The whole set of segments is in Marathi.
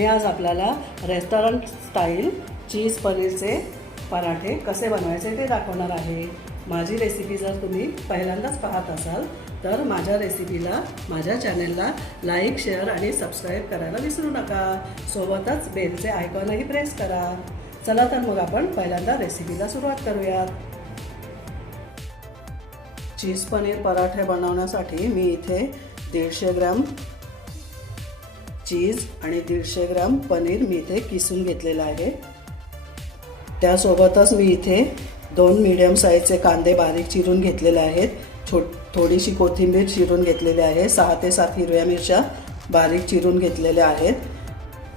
मी आज आपल्याला रेस्टॉरंट स्टाईल चीज पनीरचे पराठे कसे बनवायचे ते दाखवणार आहे. माझी रेसिपी जर तुम्ही पहिल्यांदाच पाहत असाल तर माझ्या रेसिपीला माझ्या चॅनेलला लाईक शेअर आणि सबस्क्राईब करायला विसरू नका. सोबतच बेलचे आयकॉनही प्रेस करा. चला तर मग आपण पहिल्यांदा रेसिपीला सुरुवात करूयात. चीज पनीर पराठे बनवण्यासाठी मी इथे दीडशे ग्रॅम चीज आणि दीडशे ग्राम पनीर मी इथे किसून घेतलेलं आहे. त्यासोबतच मी इथे दोन मिडियम साईजचे कांदे बारीक चिरून घेतलेले आहेत. छो थोडीशी कोथिंबीर चिरून घेतलेली आहे. सहा ते सात हिरव्या मिरच्या बारीक चिरून घेतलेल्या आहेत.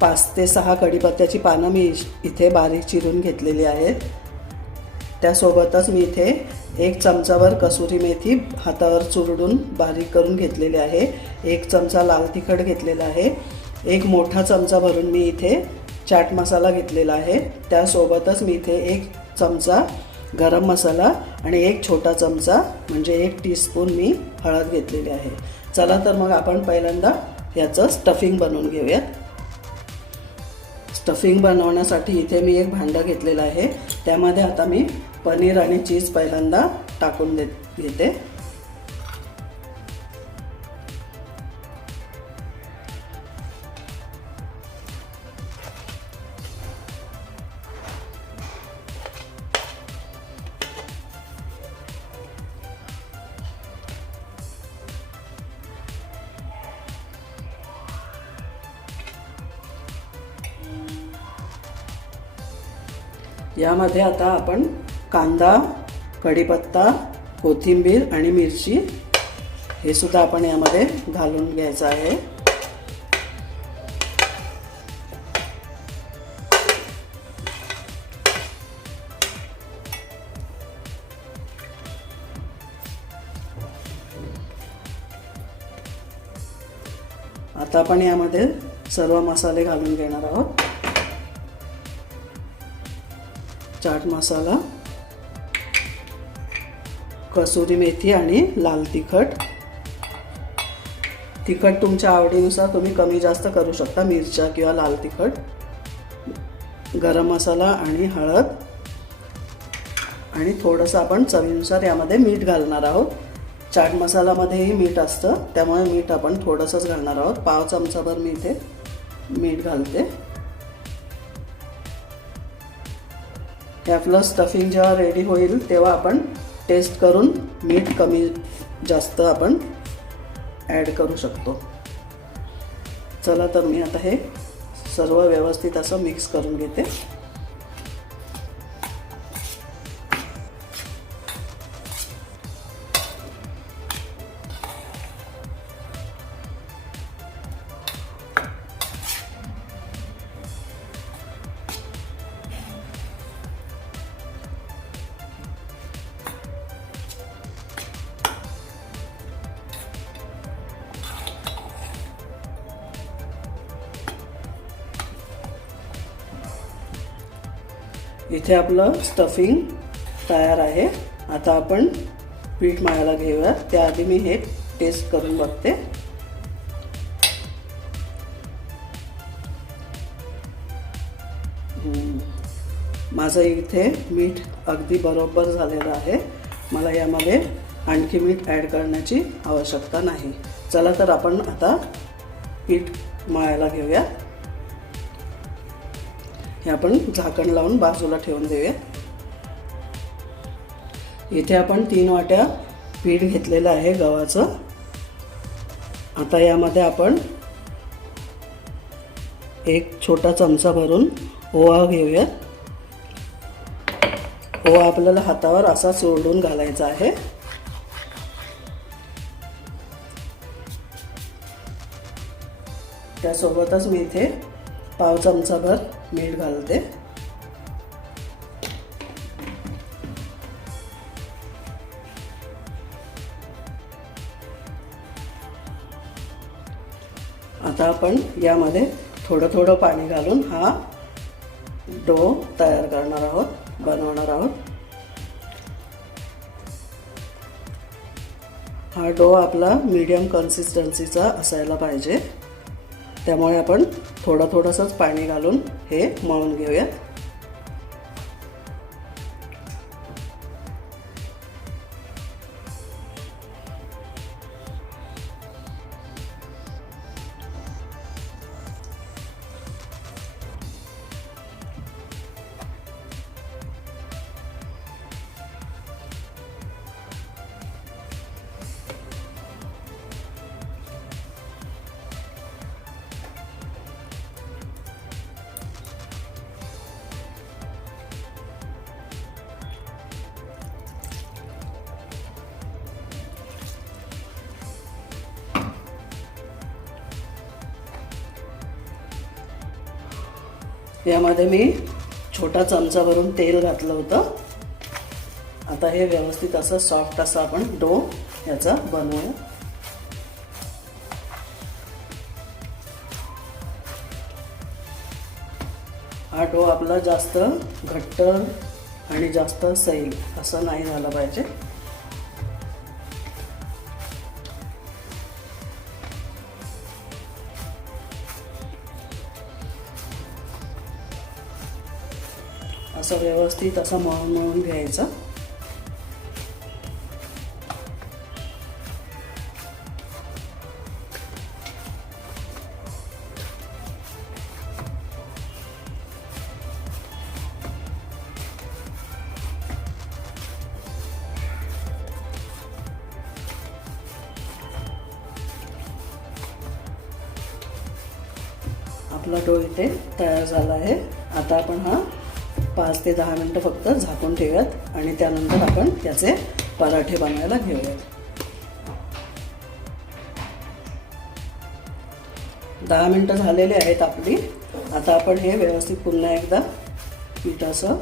पाच ते सहा कढीपत्त्याची पानं मी इथे बारीक चिरून घेतलेली आहेत. त्यासोबतच मी इथे एक चमचावर कसुरी मेथी हातावर चुरडून बारीक करून घेतलेली आहे. एक चमचा लाल तिखट घेतलेला आहे. एक मोठा चमचा भरून मी इथे चाट मसाला घेतलेला आहे. त्यासोबतच मी इथे एक चमचा गरम मसाला आणि एक छोटा चमचा म्हणजे एक टीस्पून मी हळद घेतलेली आहे. चला तर मग आपण पहिल्यांदा याचं स्टफिंग बनवून घेऊयात. स्टफिंग बनवण्यासाठी इथे मी एक भांडं घेतलेलं आहे. त्यामध्ये आता मी पनीर आणि चीज पहिल्यांदा टाकून देत घेते. यामध्ये आता आपण कांदा कढीपत्ता कोथिंबीर आणि मिरची हे सुद्धा आपण यामध्ये घालून घ्यायचं आहे. आता आपण यामध्ये सर्व मसाले घालून घेणार आहोत. चाट मसाला कसुरी मेथी आणि लाल तिखट. तिखट तुमच्या आवडीनुसार तुम्ही कमी जास्त करू शकता मिरच्या किंवा लाल तिखट. गरम मसाला आणि हळद. आणि थोडंसं आपण चवीनुसार यामध्ये मीठ घालणार आहोत. चाट मसालामध्येही मीठ असतं त्यामुळे मीठ आपण थोडंसंच घालणार आहोत. पाव चमचाभर मी इथे मीठ घालते. हे आपलं स्टफिंग जेव्हा रेडी होईल तेव्हा आपण टेस्ट करून मीठ कमी जास्त आपण ॲड करू शकतो. चला तर मी आता हे सर्व व्यवस्थित असं मिक्स करून घेते. इथे आपलं स्टफिंग तयार आहे. आता आपण पीठ मळायला घेऊया. त्याआधी मी हे टेस्ट करून बघते. माझं इथे मीठ अगदी बरोबर झालेलं आहे. मला यामध्ये आणखी मीठ ॲड करण्याची आवश्यकता नाही. चला तर आपण आता पीठ मळायला घेऊया. हे आपण झाकण लावून बाजूला ठेवून देऊया इथे आपण तीन वाट्या पीठ घेतलेलं आहे गव्हाचं. आता यामध्ये आपण एक छोटा चमचा भरून ओवा घेऊयात. ओवा आपल्याला हातावर असा चोरडून घालायचा आहे. त्यासोबतच मी इथे पाव चमचाभर मीठ घालते. आता आपण यामध्ये थोडं थोडं पाणी घालून हा डो तयार करणार आहोत बनवणार आहोत. हा डो आपला मीडियम कन्सिस्टन्सीचा असायला पाहिजे. त्यामुळे आपण थोडं थोडंसंच पाणी घालून हे मळून घेऊयात. यामध्ये मी छोटा चमचा भरून तेल घातलं होतं. आता हे व्यवस्थित असं सॉफ्ट असं आपण डो याचा बनवूया. हा डो आपला जास्त घट्ट आणि जास्त सैल असं नाही झालं पाहिजे. असं व्यवस्थित असं मळून मळून घ्यायचं आपला डो इथे तयार झाला आहे. आता आपण हा पाच ते दहा मिनटं फक्त झाकून ठेवूयात आणि त्यानंतर आपण त्याचे पराठे बनवायला घेऊयात. दहा मिनटं झालेले आहेत आपली. आता आपण हे व्यवस्थित पुन्हा एकदा पीठ असं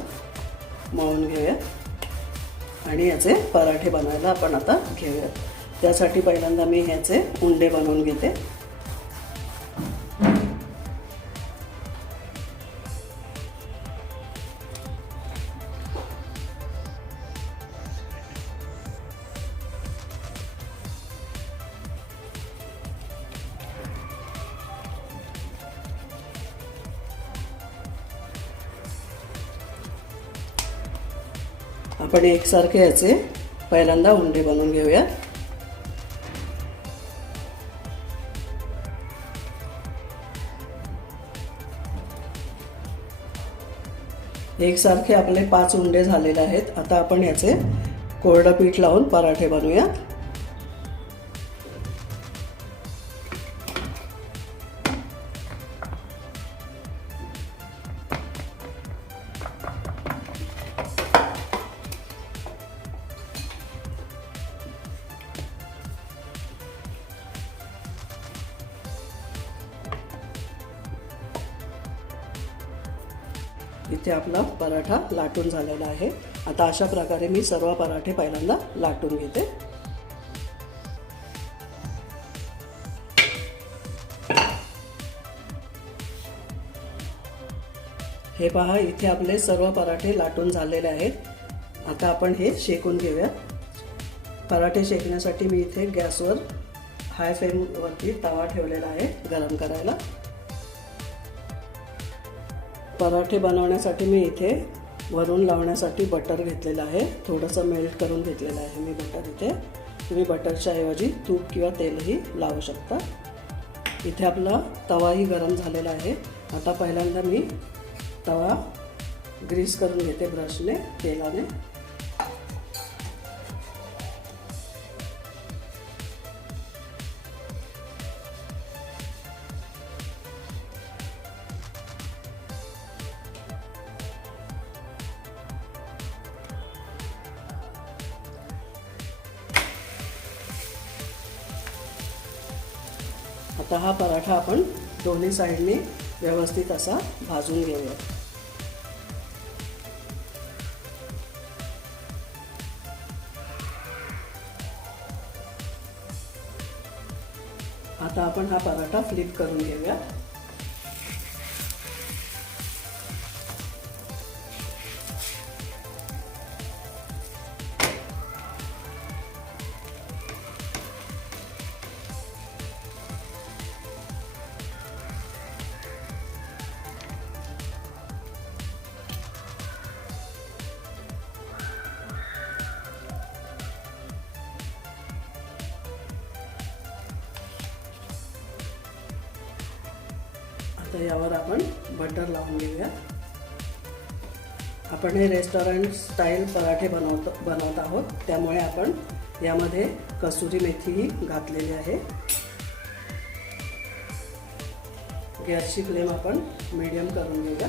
मळून घेऊयात. आणि याचे पराठे बनवायला आपण आता घेऊयात. त्यासाठी पहिल्यांदा मी ह्याचे उंडे बनवून घेते. आपण एकसारखे याचे. पहिल्यांदा उंडे बनवून घेऊया. एकसारखे आपले पाच उंडे झालेले आहेत. आता आपण याचे कोरडं पीठ लावून पराठे बनवूया. इथे आपला पराठा लाटून झालेला आहे. आता अशा प्रकारे मी सर्व पराठे पहिल्यांदा लाटून घेते. हे पहा इथे आपले सर्व पराठे लाटून झालेले आहेत. आता आपण हे शेकून घेऊया. पराठे शेकण्यासाठी मी इथे गॅसवर हाय फ्लेमवरती तवा ठेवलेला आहे गरम करायला. पराठे बनवण्यासाठी मी इथे वरून लावण्यासाठी बटर घेतलेलं आहे. थोडंसं मेल्ट करून घेतलेलं आहे मी बटर इथे. तुम्ही बटरच्या ऐवजी तूप किंवा तेलही लावू शकता. इथे आपला तवाही गरम झालेला आहे. आता पहिल्यांदा मी तवा ग्रीस करून घेते ब्रशने तेलाने. दोन्ही साईडने व्यवस्थित असा भाजून घेऊया. आता आपण हा पराठा फ्लिप करून घेऊया. तर यावर आपण बटर लावून घेऊया. आपण हे रेस्टॉरंट स्टाईल पराठे बनवतो बनवत आहोत. त्यामुळे आपण यामध्ये कसुरी मेथीही घातलेली आहे. गॅसची फ्लेम आपण मीडियम करून घेऊया.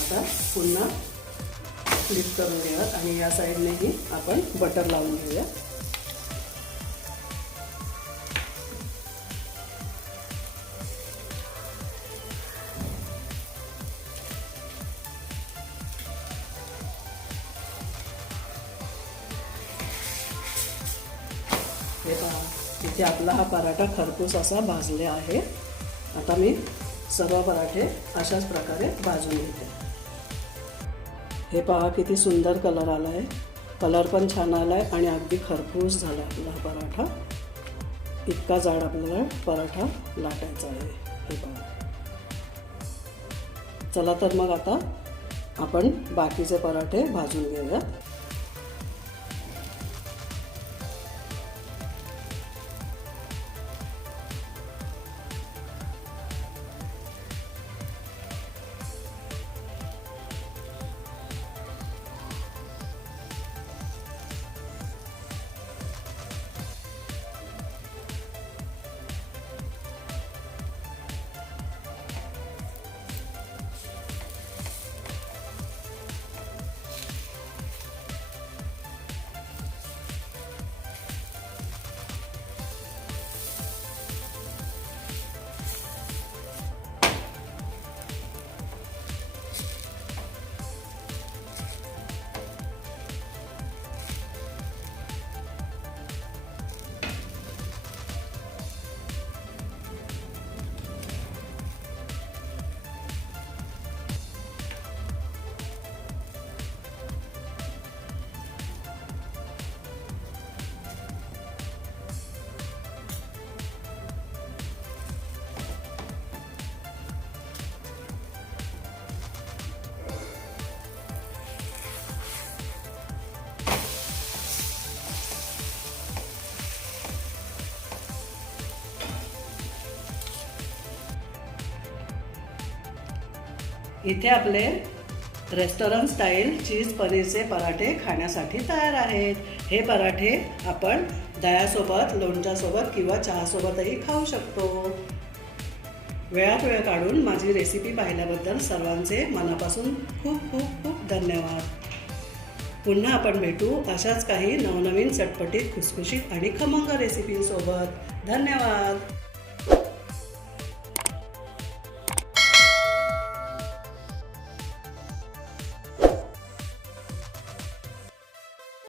आता पुन्हा फ्लिप करून घेऊयात आणि या साईडनेही आपण बटर लावून घेऊया. हे पहा इथे आपला हा पराठा खरपूस असा भाजले आहे. आता मी सर्व पराठे अशाच प्रकारे भाजून घेते. हे पहा किती सुंदर कलर आला आहे कलर पण छान आला आहे आणि अगदी खरपूस झाला आपला हा पराठा. इतका जाड आपल्याला पराठा लाटायचा आहे. हे पहा. चला तर मग आता आपण बाकीचे पराठे भाजून घेऊयात. इथे आपले रेस्टॉरंट स्टाईल चीज पनीरचे पराठे खाण्यासाठी तयार आहेत. हे पराठे आपण दह्यासोबत लोणच्यासोबत किंवा चहासोबतही खाऊ शकतो. वेळात वेळ काढून माझी रेसिपी पाहिल्याबद्दल सर्वांचे मनापासून खूप खूप खूप धन्यवाद. पुन्हा आपण भेटू अशाच काही नवनवीन चटपटीत खुसखुशीत आणि खमंग रेसिपींसोबत धन्यवाद!